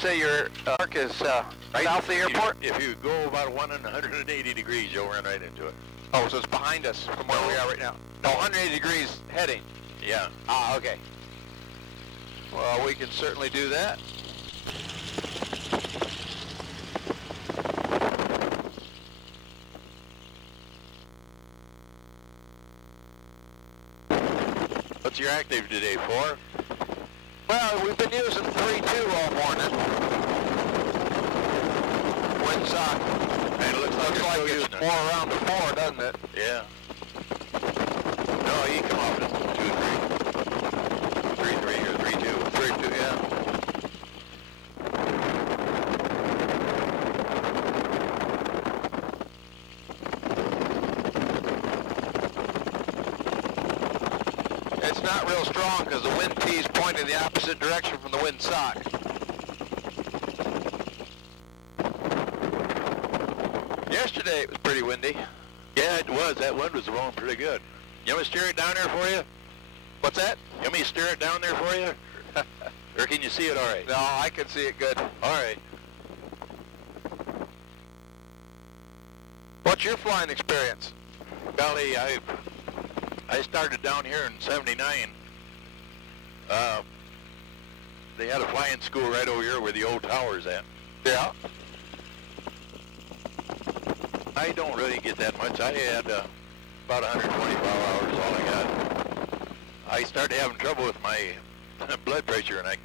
say your arc is right south of the airport? If you go about 180 degrees, you'll run right into it. Oh, so it's behind us from where we are right now. No, 180 degrees heading. Yeah. Ah, okay. Well, we can certainly do that. What's your active today, 4? Well, we've been using 3-2 all morning. Wind's and it looks like it's more around the 4, doesn't it? Yeah. No, you come off at 2-3. 3-3 or 3-2. 3-2, yeah. It's not real strong because the wind T's pointing the opposite direction from the wind sock. Yesterday it was pretty windy. Yeah, it was. That wind was blowing pretty good. You want me to steer it down there for you? What's that? You want me to steer it down there for you? Or can you see it all right? No, I can see it good. All right. What's your flying experience? Golly, I started down here in '79. They had a flying school right over here where the old tower's at. Yeah. I don't really get that much. I had about 125 hours, all I got. I started having trouble with my blood pressure, and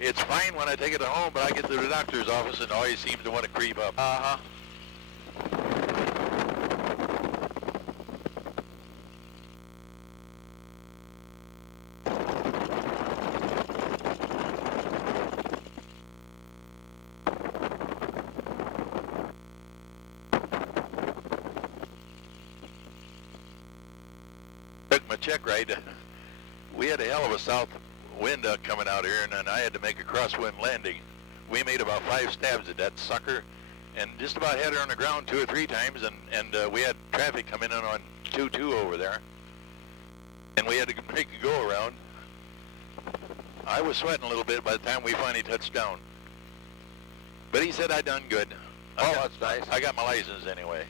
it's fine when I take it to home, but I get to the doctor's office and it always seems to want to creep up. Uh-huh. Took my check right. We had a hell of a south wind coming out here, and then I had to make a crosswind landing. We made about 5 stabs at that sucker, and just about had her on the ground 2 or 3 times, and we had traffic coming in on 2-2 over there, and we had to make a go around. I was sweating a little bit by the time we finally touched down, but he said I done good. Oh, that's nice. I got my license anyway.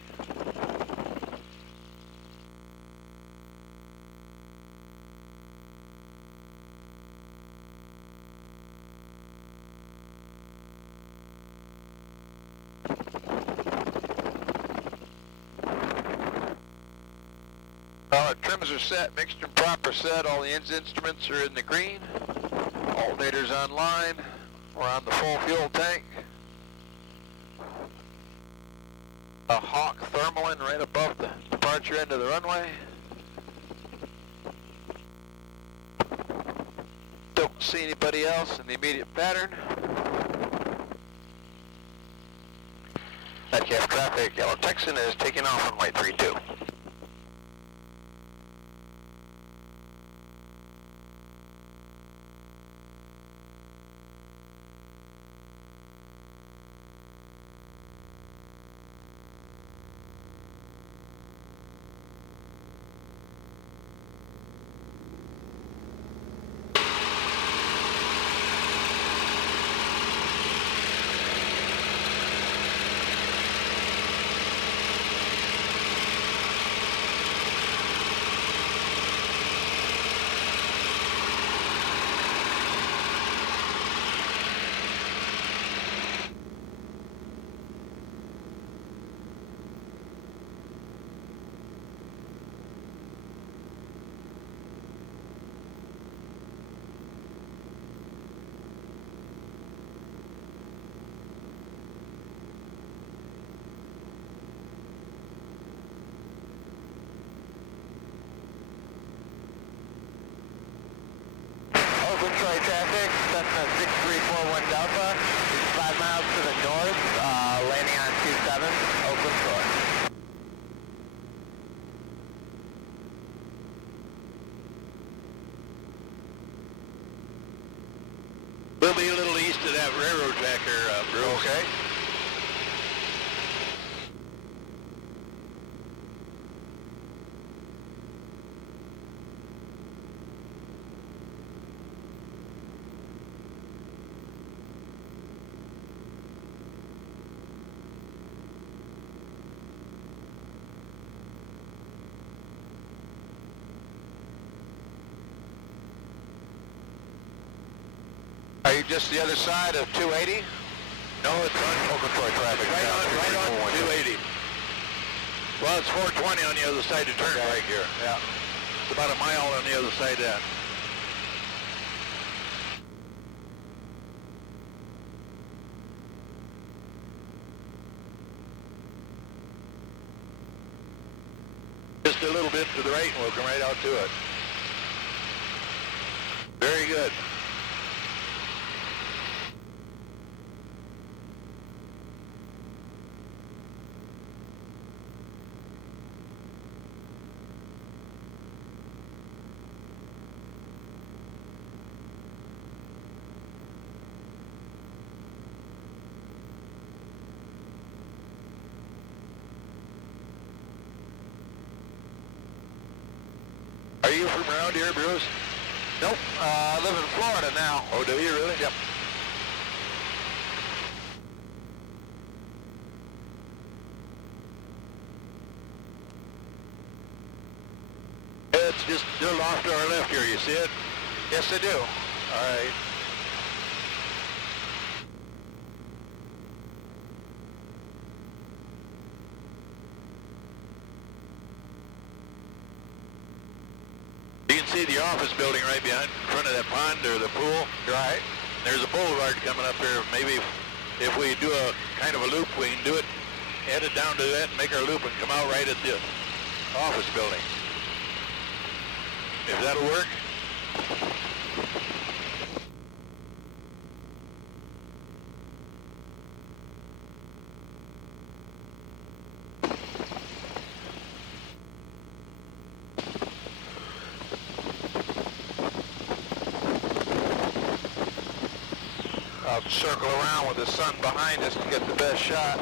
Our trims are set, mixture and proper set, all the instruments are in the green, alternator's online, we're on the full fuel tank. A Hawk thermaling right above the departure end of the runway. Don't see anybody else in the immediate pattern. Metcalf traffic, Yellow Texan is taking off runway 32. Detroit traffic, Cessna 6341 Delta, 5 miles to the north, landing on 27, Oakland Shore. We'll be a little east of that railroad track there, Bruce. Okay. Are you just the other side of 280? No, it's on Oglethorpe traffic. right on 280. Well, it's 420 on the other side of Turnpike here. Yeah. It's about a mile on the other side of that. Just a little bit to the right and we'll come right out to it. Very good. Are you from around here, Bruce? Nope. I live in Florida now. Oh, do you really? Yep. It's just a little off to our left here. You see it? Yes, I do. All right. You can see the office building right behind, in front of that pond or the pool. Right. There's a boulevard coming up here. Maybe if we do a kind of a loop, we can do it, head it down to that and make our loop and come out right at the office building. If that'll work. I'll circle around with the sun behind us to get the best shot.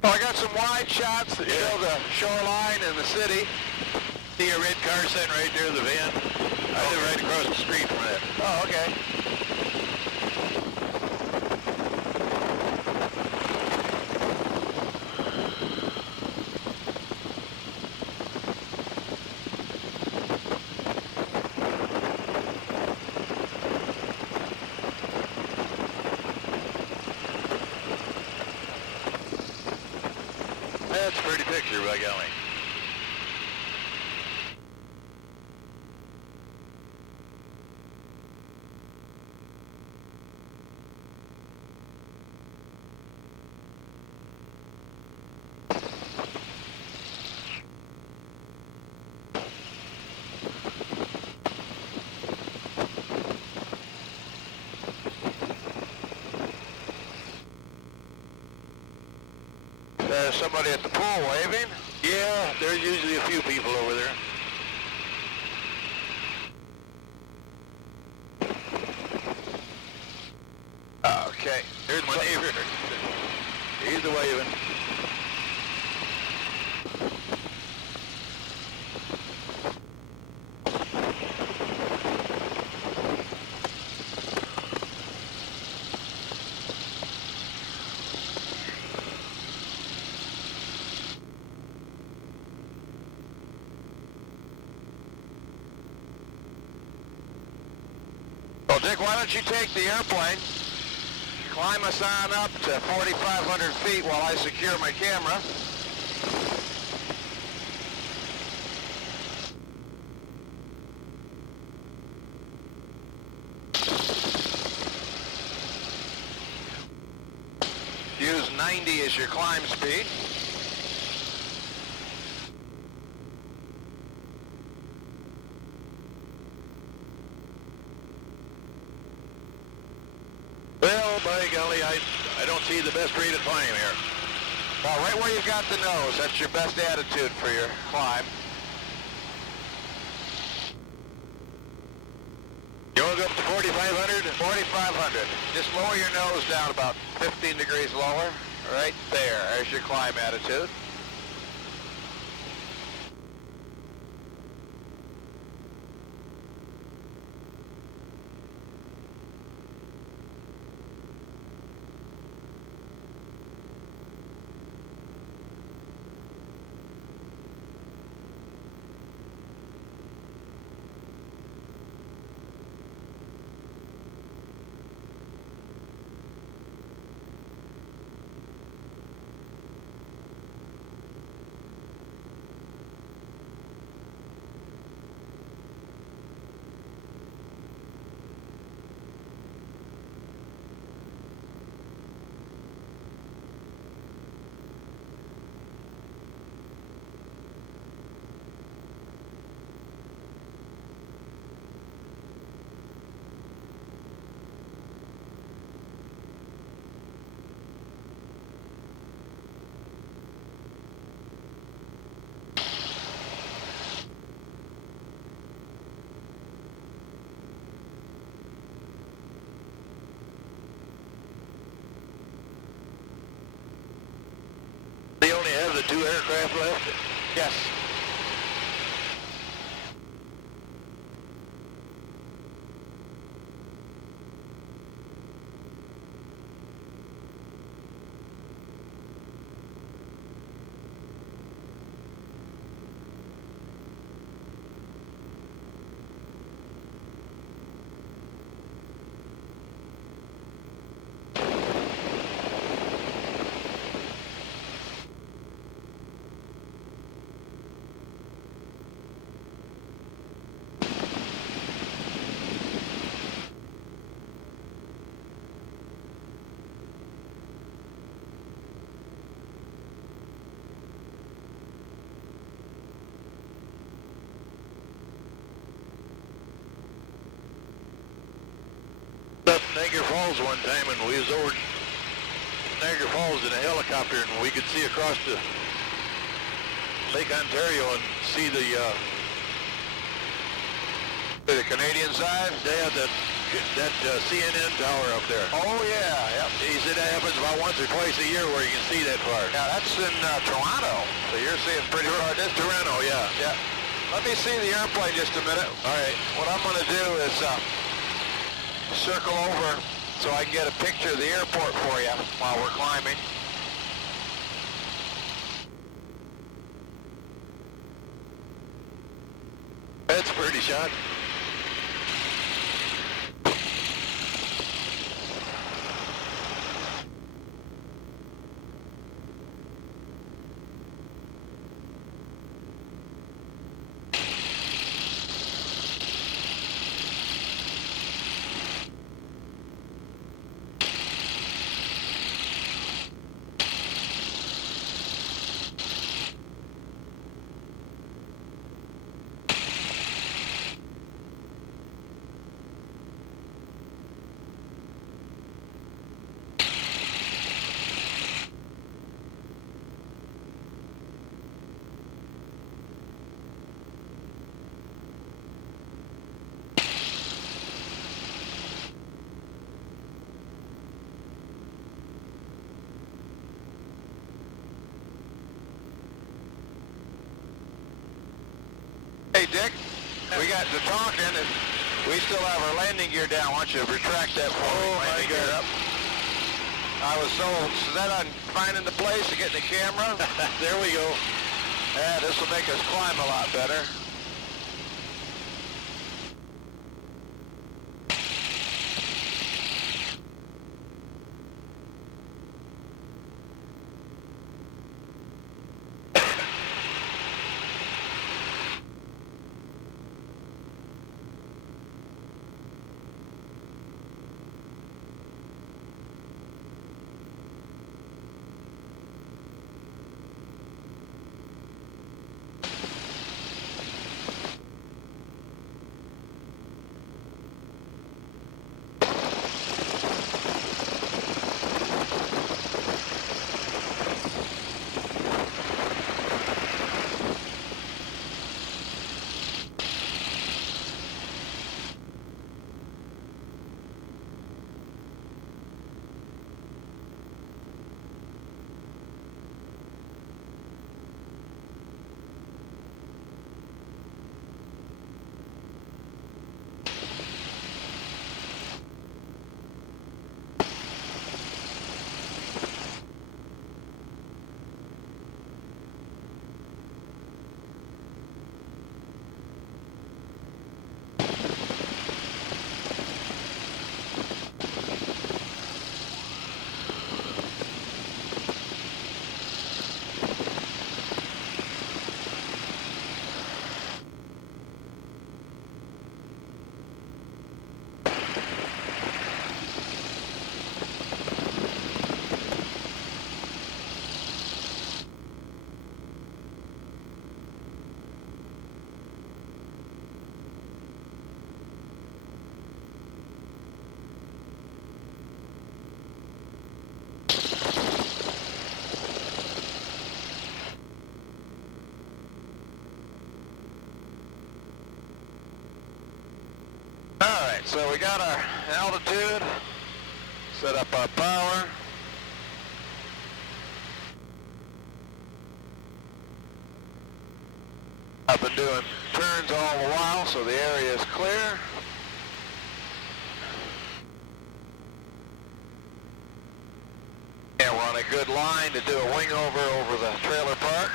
Well, I got some wide shots that show the shoreline and the city. See a red car sitting right there, the van? I live right across the street from that. Oh, okay. That's a pretty picture, by golly. There's somebody at the pool waving. Yeah, there's usually a few people over there. Okay. Here's my neighbor. He's waving. Well, Dick, why don't you take the airplane, climb us on up to 4,500 feet while I secure my camera. Use 90 as your climb speed. Well, by golly, I don't see the best rate of climb here. Well, right where you've got the nose, that's your best attitude for your climb. You want to go up to 4,500? 4,500. Just lower your nose down about 15 degrees lower. Right there. There's your climb attitude. They only have the 2 aircraft left? Yes. Up in Niagara Falls one time, and we was over Niagara Falls in a helicopter, and we could see across the Lake Ontario and see the Canadian side? yeah, that CNN tower up there. Oh, yeah. Yep. He said that happens about once or twice a year where you can see that far. Now, that's in Toronto, so you're seeing pretty far distance. Toronto, yeah. Yeah. Let me see the airplane just a minute. All right. What I'm going to do is circle over so I can get a picture of the airport for you while we're climbing. That's a pretty shot. Hey, Dick, we got to talking, and we still have our landing gear down. Why don't you retract that for me? Oh, my Landing gear God. up. I was so set on finding the place to get the camera. There we go. Yeah, this will make us climb a lot better. Alright, so we got our altitude, set up our power. I've been doing turns all the while, so the area is clear. And we're on a good line to do a wing over the trailer park.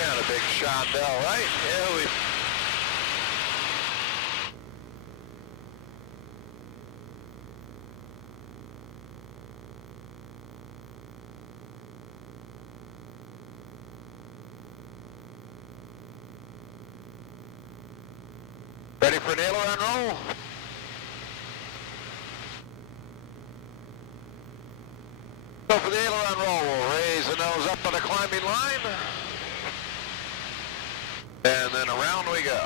And a big chandelle, right? Yeah, we... Ready for an aileron roll? So for the aileron roll, we'll raise the nose up on a climbing line. And then around we go.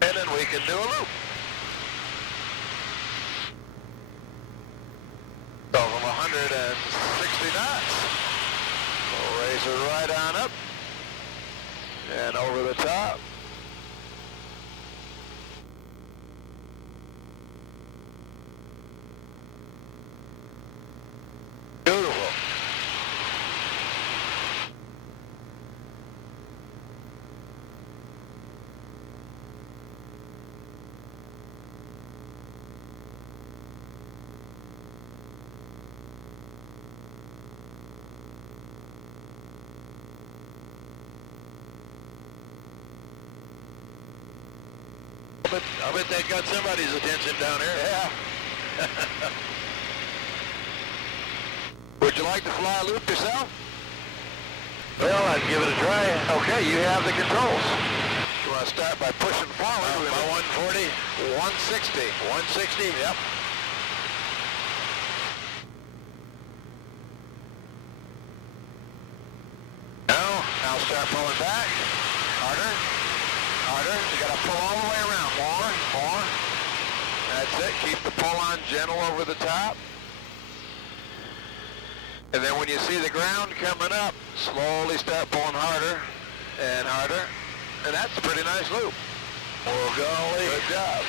And then we can do a loop. So from 160 knots, we'll raise it right on up and over the top. Beautiful. I bet that got somebody's attention down here. Yeah. Would you like to fly a loop yourself? Well, I'd give it a try. Okay, you have the controls. You want to start by pushing forward? About 140? 160. 160? Yep. Now start pulling back. Harder. Harder. You got to pull all the way around. More. That's it. Keep the pull on gentle over the top. And then when you see the ground coming up, slowly start pulling harder and harder. And that's a pretty nice loop. Oh, golly. Good job.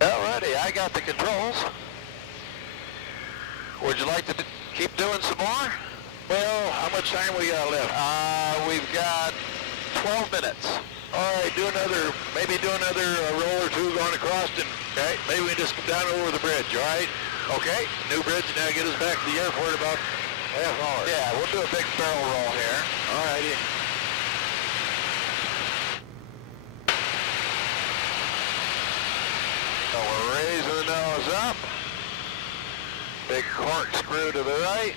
Alrighty, I got the controls. Would you like to keep doing some more? Well, how much time we got left? We've got 12 minutes. All right, maybe do another roll or two going across, and okay, maybe we can just come down over the bridge, all right? Okay. New bridge, now get us back to the airport about half hour. Yeah, we'll do a big barrel roll here. All righty. So we're raising the nose up. Big corkscrew to the right.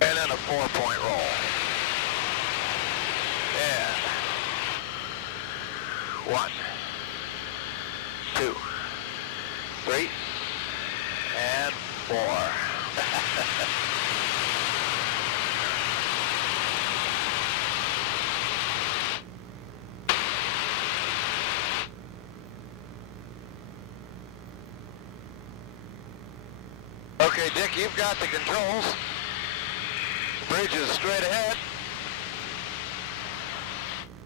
And then a 4-point roll. And 1, 2, 3, and 4. Okay, Dick, you've got the controls. Bridge is straight ahead.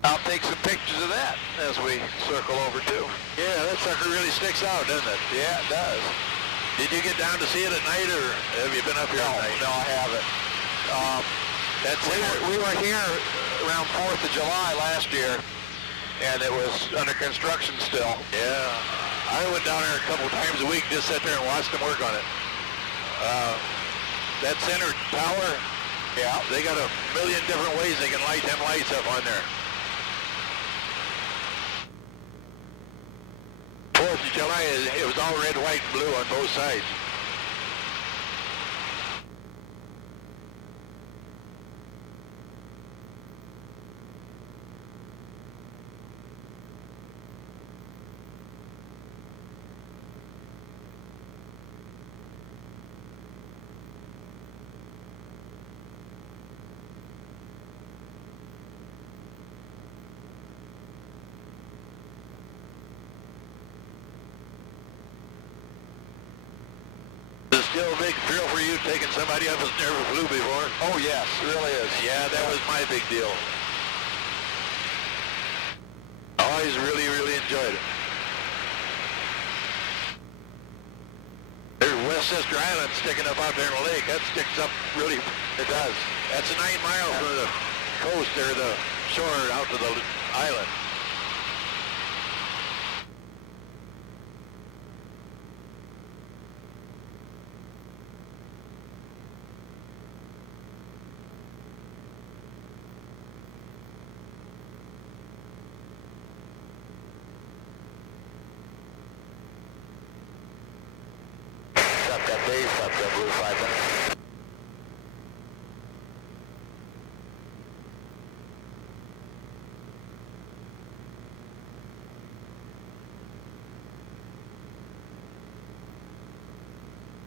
I'll take some pictures of that as we circle over too. Yeah, that sucker really sticks out, doesn't it? Yeah, it does. Did you get down to see it at night, or have you been up here at night? No, I haven't. We were here around 4th of July last year, and it was under construction still. Yeah. I went down there a couple times a week, just sat there and watched them work on it. That center tower, yeah, they got a million different ways they can light them lights up on there. 4th of July, it was all red, white, and blue on both sides. Still a big thrill for you taking somebody up that's never flew before? Oh yes, it really is. Yeah, that was my big deal. I always really enjoyed it. There's Westchester Island sticking up out there in the lake. That sticks up really, it does. That's 9 miles from the coast or the shore out to the island. Up that blue 5 minutes.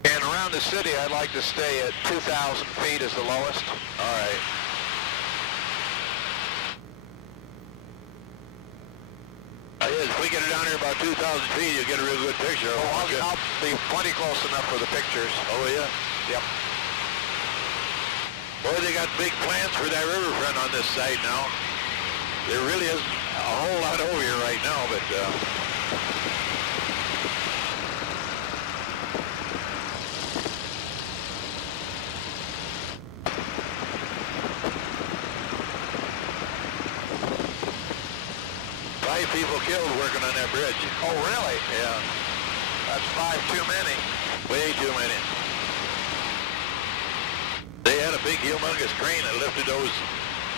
And around the city, I'd like to stay at 2,000 feet as the lowest. All right. If we get it down here about 2,000 feet, you'll get a real good picture. Oh, I'll be plenty close enough for the pictures. Oh, yeah? Yep. Boy, they got big plans for that riverfront on this site now. There really isn't a whole lot over here right now, but... 5 people killed working on that bridge. Oh, really? Yeah. That's 5 too many. Way too many. They had a big humongous crane that lifted those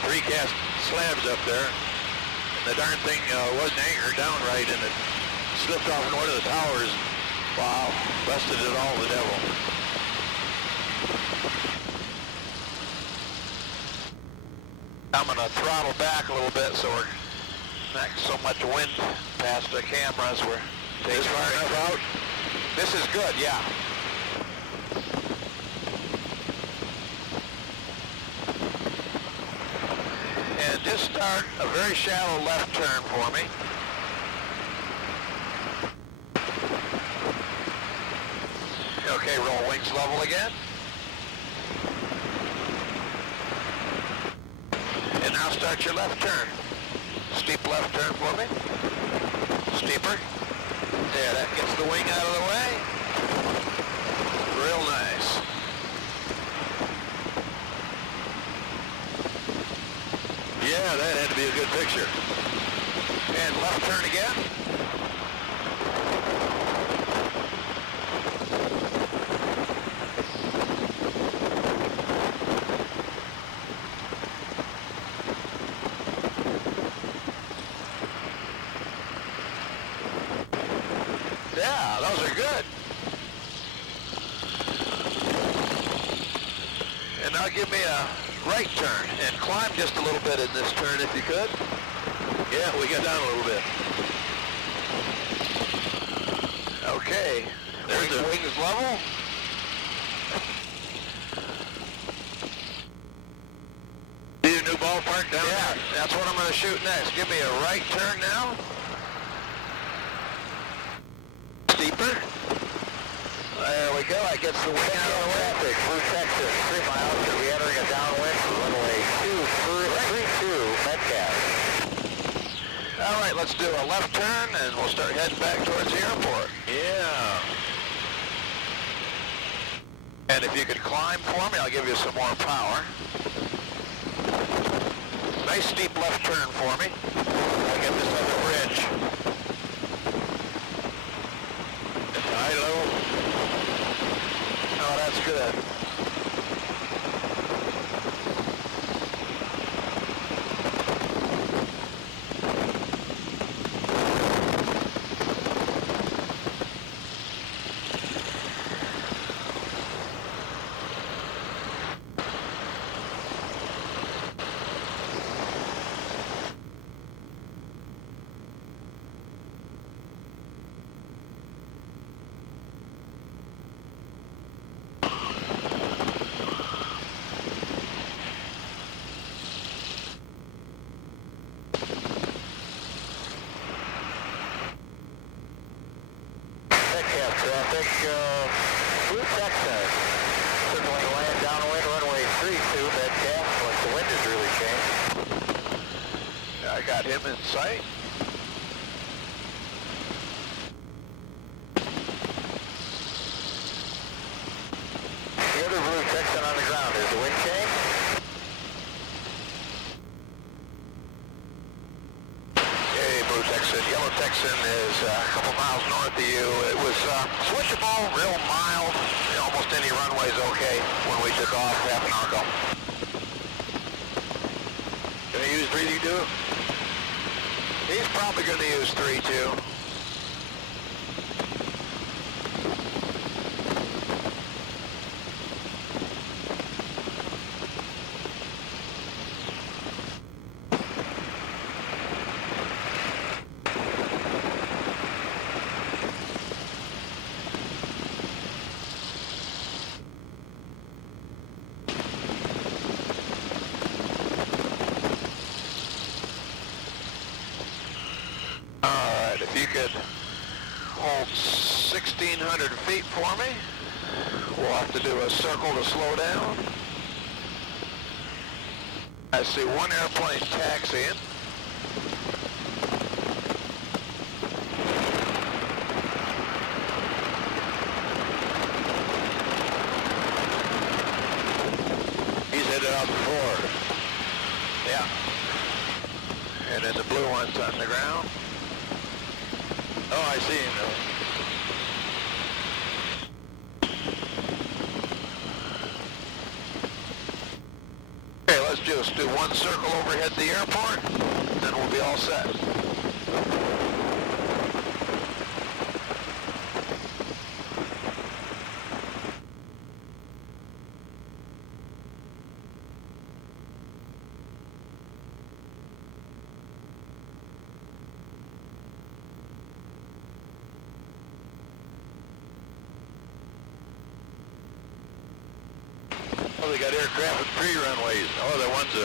precast slabs up there. And the darn thing wasn't anchored down right, and it slipped off in one of the towers. Wow. Busted it all the devil. I'm going to throttle back a little bit so we're not so much wind past the cameras. We're This far enough out? This is good, yeah. And just start a very shallow left turn for me. Okay, roll wings level again. And now start your left turn. Steep left turn for me. Steeper. There, that gets the wing out of the way. Real nice. Yeah, that had to be a good picture. And left turn again. Yeah, those are good. And now give me a right turn and climb just a little bit in this turn if you could. Yeah, we got down a little bit. Okay. There's the wings level. See a new ballpark down there? That's what I'm going to shoot next. Give me a right turn now. Steeper. There we go. That gets the wing out of the way. Traffic through Texas, 3 miles. Should be entering a downwind for runway 32 Metcalf. All right, let's do a left turn, and we'll start heading back towards the airport. Yeah. And if you could climb for me, I'll give you some more power. Nice steep left turn for me. I'll get this other bridge. traffic, Blue Texas, circling land downwind, runway 32, Metcalf, once the wind has really changed. I got him in sight. The other Blue Texan on the ground, is the wind change? Hey, Blue Texan. Yellow Texan is a couple miles north of you. It was switchable, real mild. Almost any runway's okay when we took off half an hour ago. Gonna use 3D2? He's probably gonna use 3-2. If you could hold 1,600 feet for me, we'll have to do a circle to slow down. I see one airplane taxiing. He's headed out the forward. Yeah. And then the blue one's on the ground. Oh, I see him. Okay, let's just do one circle overhead the airport, then we'll be all set. Oh, they got aircraft with 3 runways. Oh, that one's a...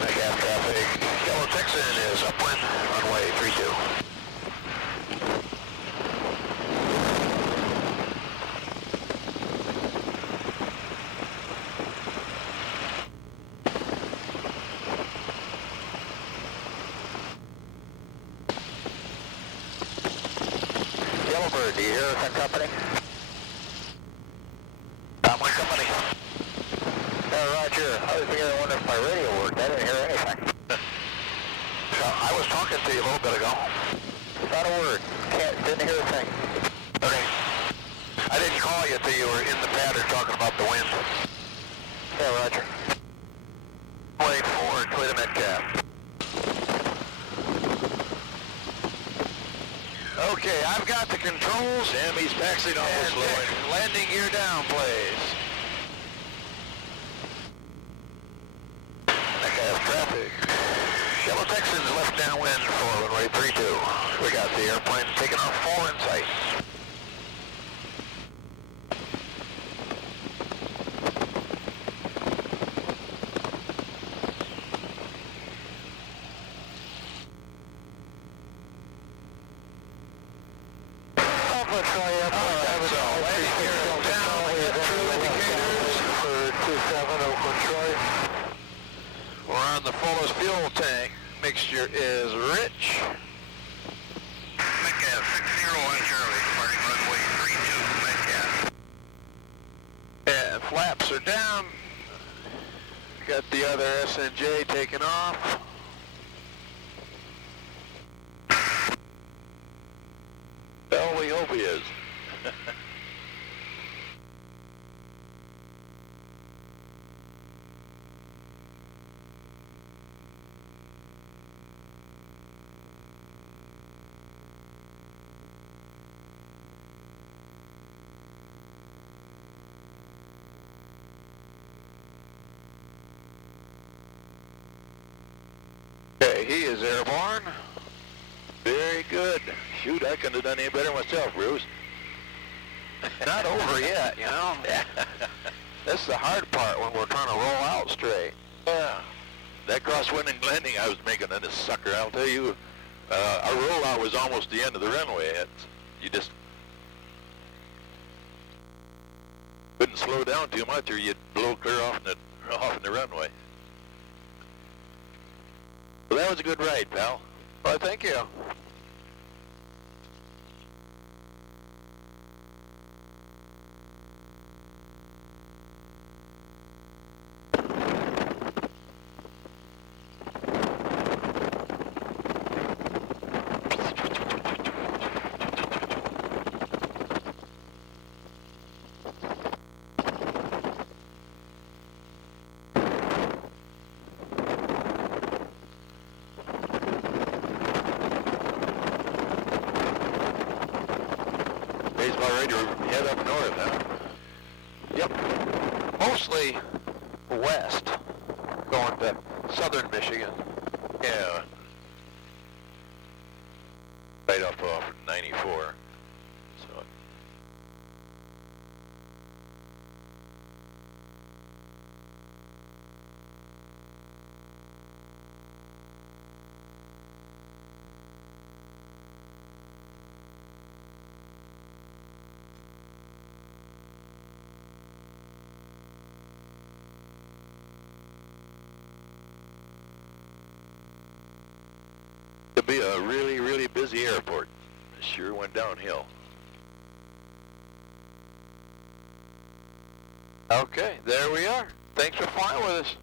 Metcalf traffic. Yellow Texan is upwind, runway 32. Yellowbird, do you hear us on company? My company. Roger. I was beginning to wonder if my radio worked. I didn't hear anything. I was talking to you a little bit ago. Not a word. Didn't hear a thing. Okay. I didn't call you till you were in the pattern talking about the wind. Yeah, roger. Wait forward, Toyota Metcalf. Okay, I've got the controls. Sammy's taxiing almost And low. landing gear down, please. Metcalf traffic. Yellow Texans left downwind for runway 32. We got the airplane taking off 4 in sight. We're on the fullest fuel tank. Mixture is rich. Metcalf 601 Charlie, departing runway 32, Metcalf. And flaps are down. Got the other SNJ taking off. Well, we hope he is. Okay, he is airborne. Very good. Shoot, I couldn't have done any better myself, Bruce. Not over yet, you know. This is the hard part when we're trying to roll out straight. Yeah. That crosswind and landing I was making on this sucker, I'll tell you, our rollout was almost the end of the runway. You just couldn't slow down too much or you'd blow clear off in the runway. Well, that was a good ride, pal. Well, thank you. He's about ready to head up north, huh? Yep. Mostly west, going to southern Michigan. Yeah. Right off 94. So. To be a really, really busy airport. It sure went downhill. Okay, there we are. Thanks for flying with us.